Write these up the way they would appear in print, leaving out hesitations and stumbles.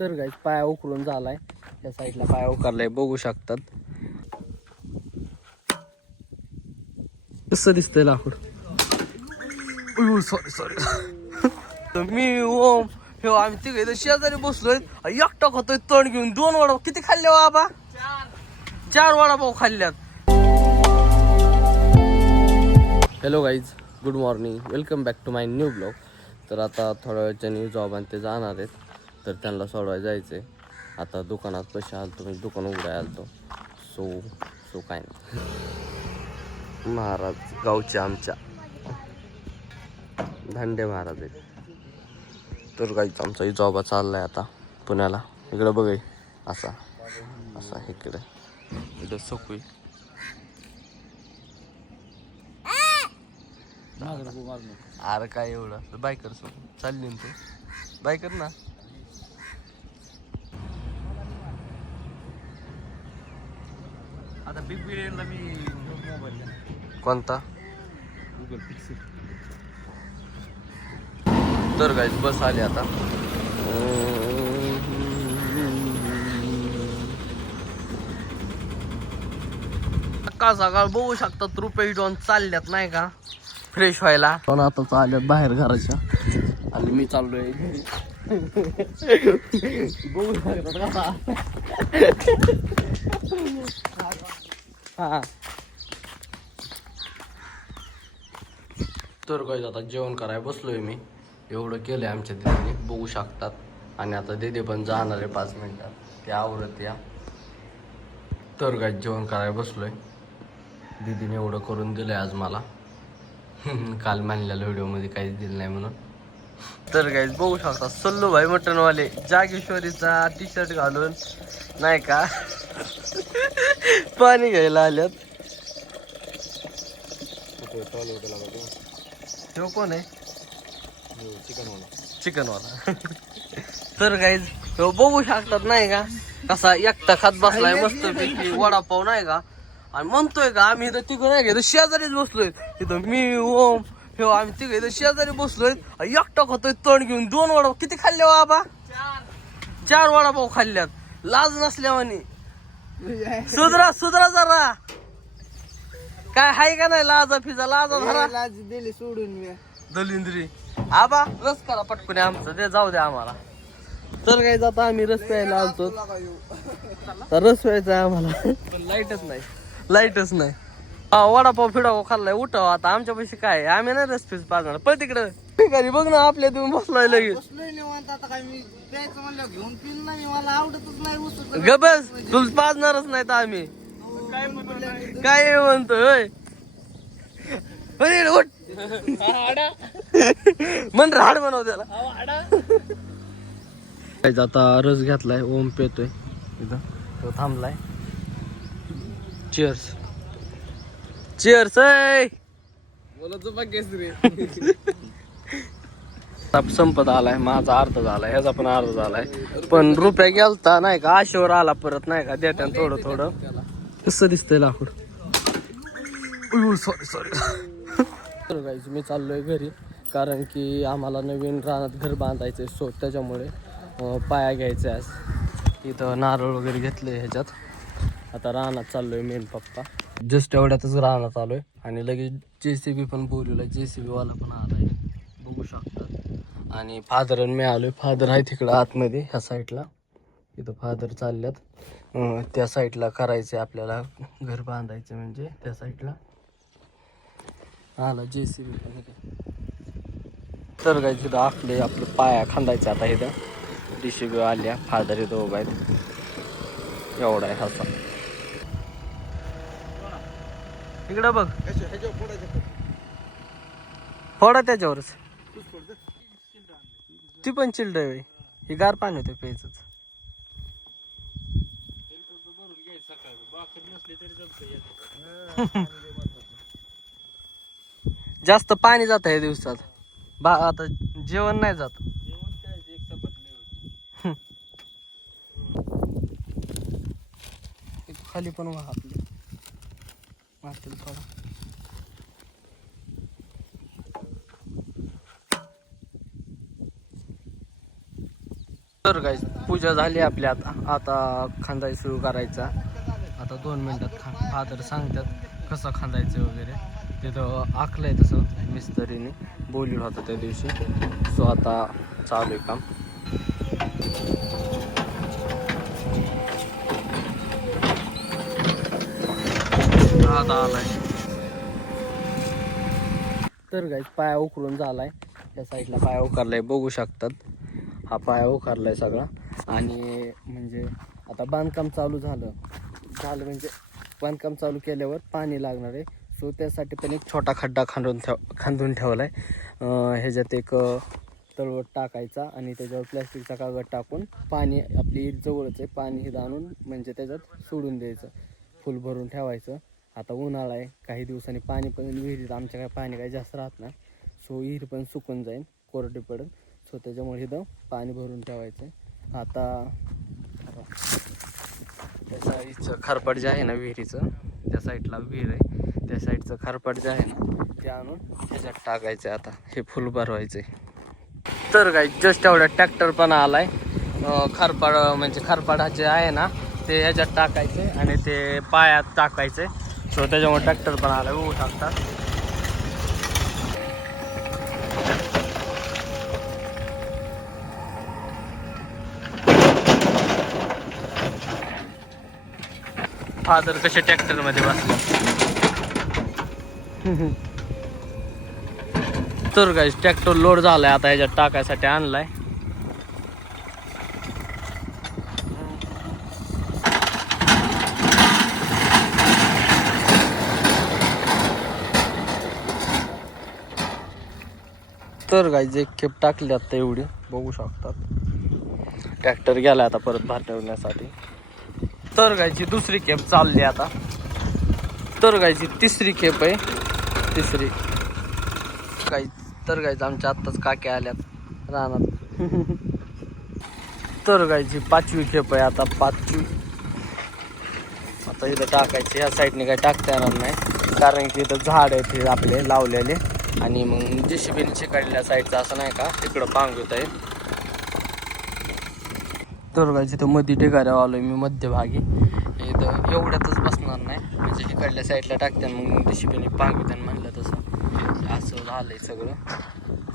तर गाईज पाया उकळून झालाय, त्या साईडला पाया उकारलाय बघू शकतात. कसं दिसतंय लाकूड. सॉरी सॉरी मी ओम हे आम्ही तिघ इथं शेजारी बसलोय, एकटा खातोय तण घेऊन. 2 वडापाव किती खाल्ले बाबा? 4 वडापाव खाल्ल्यात. Hello guys, good morning, welcome back to my new blog. तर आता थोड्या वेळच्या न्यू जॉब आणि ते जाणार आहेत, तर त्यांना सोडवायला जायचं आहे. आता दुकानात पैसे आलतो, म्हणजे दुकान उघडाय आलतो. सो काय नाही. महाराज गावचे आमच्या धांडे महाराज आहेत. तर गाईच आमचा जॉब चाललाय आता पुण्याला. इकडं बघ, असा असा इकडे इकडं सकुई. अरे काय एवढं बायकर सोबत चालली ना तू, बायकर ना. आता बिग बिलियनला मी मोबाईल कोणता? Google pixel. तर गाईज बस आली आता. सकाळ सकाळ बघू शकतात रुपये डॉन चालल्यात नाही का फ्रेश व्हायला. पण आता चालल्यात बाहेर घराच्या, आणि मी चाललोय घरी. बघू शकतात कसा. हा तर काय आता जेवण करायला बसलोय मी. एवढं केलंय आमच्या दीदीने बघू शकतात. आणि आता दीदी पण जाणार आहे 5 मिनिटात, ते आवरत या. तर काय जेवण करायला बसलोय. दीदीने एवढं करून दिलंय आज मला. काल मानलेल्या व्हिडिओमध्ये काहीच दिलं नाही म्हणून. तर काय बघू शकता सल्लू भाई मटनवाले जागेश्वरीचा टी शर्ट घालून नाही का पाणी घ्यायला आल्यात. तो कोण आहे? चिकनवाला. तर गाईज बघू शकतात नाही का कसा एकटा खात बसलाय मस्त पैकी वडापाव नाही का. आणि म्हणतोय का आम्ही इथं तिघं नाही घेतो, शेजारीच बसलोय. इथं मी ओम हे आम्ही तिघं इथं शेजारी बसलोय, एकटा खातोय तण घेऊन. 2 वडापाव किती खाल्ले बाबा? 4 वडापाव खाल्ल्यात. लाज नसल्यावानी. सुधरा जरा. काय हाय का नाही लाजा फिजा? लाजा धरा. लाज दिली सोडून मी. दलिंद्री आबा रस करा पटकून आमचं, ते जाऊ द्या आम्हाला. तर काय जाता आम्ही रस प्यायला आलतो, तर रस प्यायचा आहे आम्हाला. पण लाईटच नाही. हा वडापाव फिडापाव खाल्लाय. उठाव आता, आमच्या पैसे काय आम्ही नाही रस पीस पाजणार. पण तिकडं ठिकाणी बघ ना आपल्या तुम्ही बसलाय लगेच. गबस तुला पाजणारच नाही तर आम्ही काय म्हणतोय. उठ म्हण हाड बनव त्याला. आता रस घेतलाय, ओम पेतोय इथं, तो थांबलाय. Cheers cheers. संपत आलाय, माझा अर्ध झालाय, ह्याचा पण अर्ध झालाय. पण रुपया गेलता नाही का, आशेवर आला परत नाही का, देत्या थोडं. कसं दिसतंय लाकूड. सॉरी. तर गाईज मी चाललोय घरी, कारण की आम्हाला नवीन रानात घर बांधायचंय. सो त्याच्यामुळे पाया घ्यायचा आज. इथं नारळ वगैरे घेतले ह्याच्यात. आता रानात चाललोय मेन पप्पा. जस्ट एवढ्यातच रानात आलोय. आणि लगेच JCB पण बोलवलाय, JCB वाला पण आलाय बघू शकतात. आणि फादर आणि मी आलोय. फादर आहे तिकडं आतमध्ये ह्या साईडला. इथं फादर चालल्यात. त्या साईडला करायचं आपल्याला घर बांधायचं, म्हणजे त्या साईडला आला JCB पण इथे. तर काय तिथं आपलं पाया खांदायचं आता. इथं JCB आल्या, फादर इथं उभा आहेत. एवढा आहे हसा. इकडं बघ, फोडा त्याच्यावरच. ती पण चिल्ड आहे, ही गार पाणी होते प्यायचं. जास्त पाणी जात आहे दिवसात. आता जेवण नाही जात. खाली पण आपले वाटेल थोडा. तर गाईज पूजा झाली आपली. आता खांदाय सुरू करायचा. आता 2 मिनिटात फादर सांगतात कसं खांदायचं वगैरे. तिथं आखलंय तसं मिस्त्रीने बोललं होतं त्या दिवशी. सो आता चालू आहे काम. आता आलाय. तर गाईस पाया उकरून झालाय. त्या साईडला पाया उकारलाय बघू शकतात. हा पाया उकारलाय सगळा. आणि म्हणजे आता बांधकाम चालू झालं म्हणजे बांधकाम चालू केल्यावर पाणी लागणार आहे. सो त्यासाठी पण एक छोटा खड्डा खांदून ठेवलाय. ह्याच्यात एक तळवट टाकायचा आणि त्याच्यावर प्लॅस्टिकचा कागद टाकून पाणी आपली विहीर जवळच आहे, पाणी हे आणून म्हणजे त्याच्यात सोडून द्यायचं, फुल भरून ठेवायचं. आता उन्हाळा आहे, काही दिवसांनी पाणी पण विहिरीत आमच्या काय पाणी काही जास्त राहत नाही. सो विहीर पण सुकून जाईल, कोरडी पडेल. सो त्याच्यामुळे इथं पाणी भरून ठेवायचं. आता त्या साईडचं खारपाट जे आहे ना विहिरीचं, त्या साईडला विहीर आहे, त्या साईडचं खारपाट जे आहे ना ते आणून ह्याच्यात टाकायचं. आता हे फुल भरवायचं आहे. तर काय जस्ट एवढा ट्रॅक्टर पण आलाय. खारपाड म्हणजे खारपाड जे आहे ना ते ह्याच्यात टाकायचे आणि ते पायात टाकायचे. सो त्याच्यामुळे ट्रॅक्टर पण आलाय, बघू शकतात. फादर कसे ट्रॅक्टर मध्ये बसले. तर काय ट्रॅक्टर लोड झालाय, आता ह्याच्यात टाकायसाठी आणलाय. तर गाईज एक खेप टाकली आता एवढी बघू शकतात. ट्रॅक्टर गेला आता परत भरण्यासाठी. तर गायची दुसरी खेप चालली आता. तर गायची तिसरी खेप आहे, तिसरी गाई. तर गायच आमच्या आत्ताच काक्या आल्यात रानात. तर गायची 5वी खेप आहे आता, 5वी. आता इथं टाकायची. ह्या साईडने काही टाकता येणार नाही कारण की इथं झाड आहेत हे आपले लावलेले. आणि मग JCBने चिकाडलेल्या साईडचं असं नाही का तिकडं पांगवत आहे. तर गायची तर मध्ये ढिगाऱ्यावर आलोय मी मध्यभागी. इथं एवढ्यातच बसणार नाही म्हणजे इकडल्या साईडला टाकते मग JCBने पांगवते म्हणलं तसं. असं झालंय सगळं,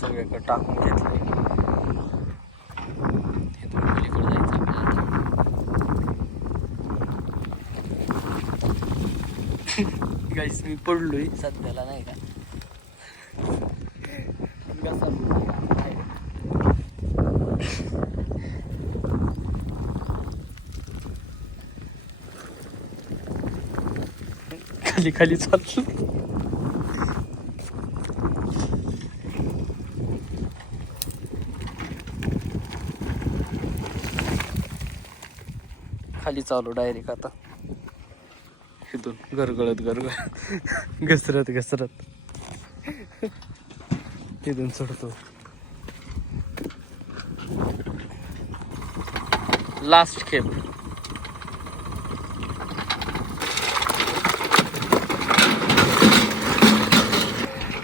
सगळीकडे टाकून घेतलंय. हे थोडं पलीकडे जायचं आपल्याला. गाईस मी पडलोय सध्याला नाही का. खाली खाली चाललो. खाली चालू डायरेक्ट आता. इथून गरगळत घसरत तिथून चढतो. लास्ट खेप.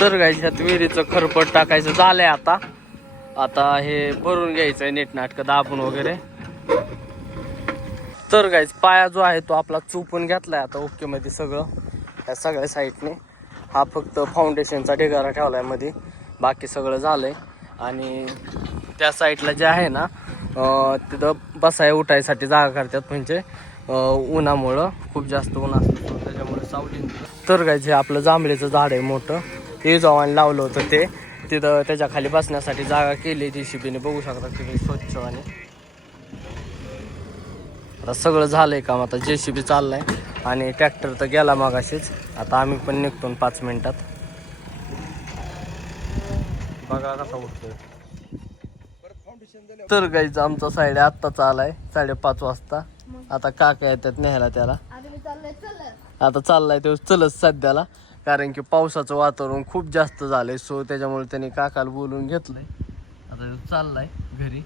तर गाईस ह्यात विहिरीचं खरपट टाकायचं झालंय आता. आता हे भरून घ्यायचंय नीटनाटकं दाबून वगैरे. तर गाईस पाया जो आहे तो आपला चुपून घेतलाय आता ओके मध्ये सगळं, या सगळ्या साईडने. हा फक्त फाउंडेशनचा ढिगारा ठेवलाय मध्ये, बाकी सगळं झालंय. आणि त्या साईडला जे आहे ना तिथं बसाय उठायसाठी जागा करतात म्हणजे उन्हामुळं खूप जास्त ऊन असतं त्याच्यामुळे सावली. तर गाईस हे आपलं जांभळीचं झाड आहे मोठं, ते जवान लावलं होतं ते तिथं त्याच्या खाली बसण्यासाठी जागा केली JCBने, बघू शकता तुम्ही स्वच्छ. आणि आता सगळं झालंय काम. आता JCB चाललाय आणि ट्रॅक्टर तर गेला मागाशीच. आता आम्ही पण निघतो 5 मिनिटात. बघा कसा उठतोय. तर गाईज आमचा साईड आत्ताच आलाय 5:30 वाजता. आता काका येतात न्यायला त्याला. आता चाललाय तो चलत सध्याला, कारण की पावसाचं वातावरण खूप जास्त झालंय. सो त्याच्यामुळे त्यांनी काकाला बोलून घेतलंय. आता चाललाय घरी.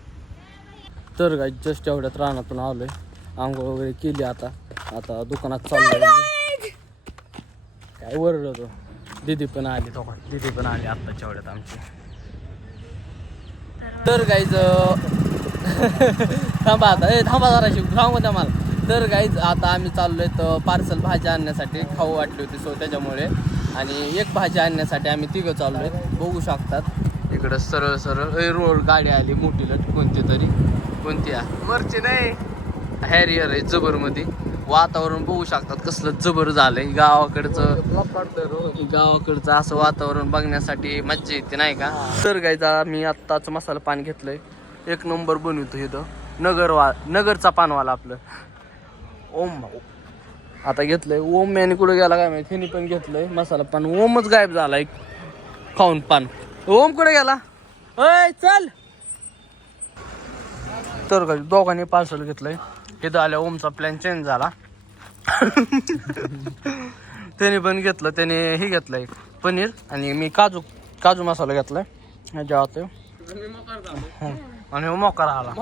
तर गाईज जस्ट एवढ्यात रानातून आलोय, आंघोळ वगैरे केली. आता दुकानात चाललोय. काय वरडतो तो. दीदी पण आली आत्ताच्या एवढ्यात आमची. तर गाईज थांबा आता थांबा जराशी सांगू द्या मला. तर गाईज आता आम्ही चाललोय तर पार्सल भाजी आणण्यासाठी, खाऊ वाटली होती सो त्याच्यामुळे, आणि एक भाजी आणण्यासाठी आम्ही तिघं चाललोय. बघू शकतात इकडं सरळ सरळ रोड गाडी आली मोठी लट, कोणती तरी, कोणती आहे मरची नाही, हॅरियर आहे जबरमध्ये. वातावरण बघू शकतात कसलं जबर झालंय गावाकडचं असं वातावरण बघण्यासाठी मज्जा येते नाही का. तर गाईज मी आत्ताच मसाला पान घेतलंय, एक नंबर बनवतो इथं नगरचा पानवाला आपलं ओम. आता घेतलंय ओम, याने कुठं गेला काय माहिती, हिने पण घेतलंय मसाला पान. ओमच गायब झालाय खाऊन पान. ओम कुठे गेला, अय चल. तर काय दोघांनी पार्सल घेतलंय. इथं आल्या ओमचा प्लॅन चेंज झाला. त्याने पण घेतलं, त्याने हे घेतलंय पनीर, आणि मी काजू मसाला घेतलाय ह्याच्यात, आणि मोकार आला.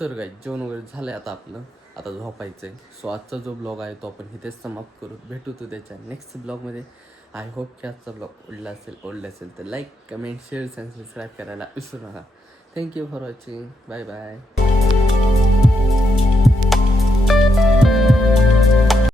तर काय जेवण वगैरे झालंय आता आपलं, आता झोपायचंय. सो आजचा जो ब्लॉग आहे तो आपण इथेच समाप्त करू. भेटू तो त्याच्या नेक्स्ट ब्लॉगमध्ये. आय होप की आजचा ब्लॉग आवडला असेल तर लाईक, कमेंट, शेअर आणि सबस्क्राईब करायला विसरू नका. Thank you for watching. Bye bye.